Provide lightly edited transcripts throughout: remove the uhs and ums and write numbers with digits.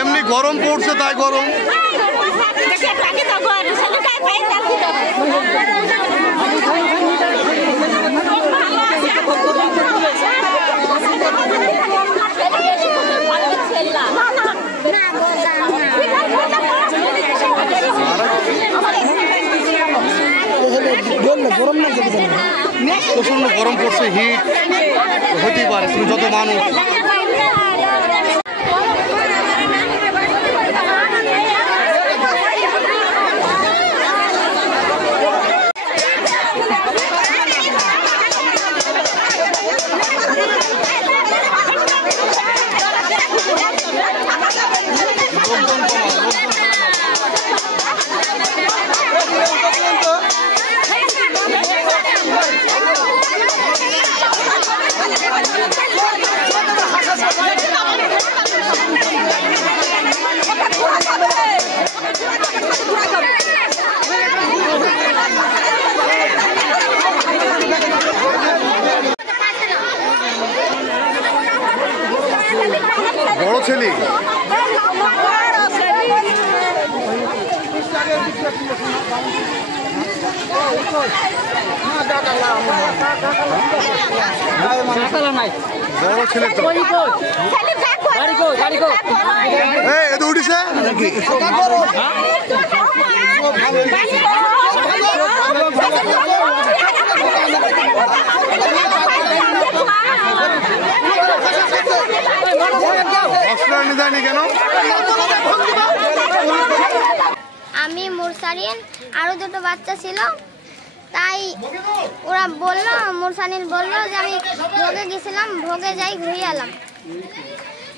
এমনি গরম পড়ছে তাই গরম। প্রচন্ড গরম পড়ছে, হিট হতেই পারে যত মানুষ। বড় ছেলে বড় ছেলে তো উঠিছে নাকি? আমি মুরসালিন আরো দুটো বাচ্চা ছিল, তাই ওরা বললো, মুরসালিন বললো যে আমি ভোগে গেছিলাম, ভোগে যাই ঘুরে এলাম।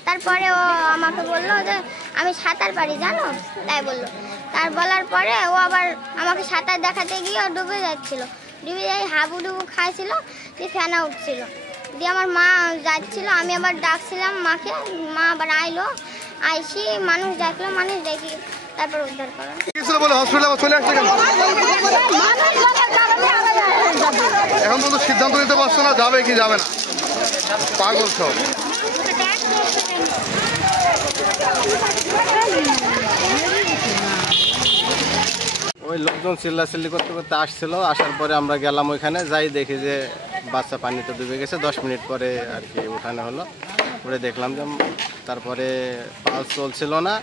তারপরে ও আমাকে বললো যে আমি সাঁতার পারি জানো, তাই বললো। তার বলার পরে ও আবার আমাকে সাঁতার দেখাতে গিয়ে ডুবে যাচ্ছিল, ডুবে যাই হাবুডুবু খাইছিল, দিয়ে ফেনা উঠছিল, দিয়ে আমার মা যাচ্ছিল, আমি আবার ডাকছিলাম মাকে, মা আবার আইলো, আইসি মানুষ ডাকলো, মানুষ দেখি তারপর উদ্ধার করা। এখন তো সিদ্ধান্ত নিতে পারছো না যাবে কি যাবে না, পাগল সব। ওই লোকজন চিল্লাচিল্লি করতে করতে আসছিল, আসার পরে আমরা গেলাম ওইখানে, যাই দেখি যে বাচ্চা পানিতে ডুবে গেছে। 10 মিনিট পরে আর কি উঠানো হলো, উঠে দেখলাম যে তারপরে পালস চলছিল না,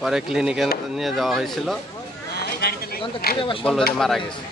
পরে ক্লিনিকে নিয়ে যাওয়া হয়েছিল, বললো যে মারা গেছে।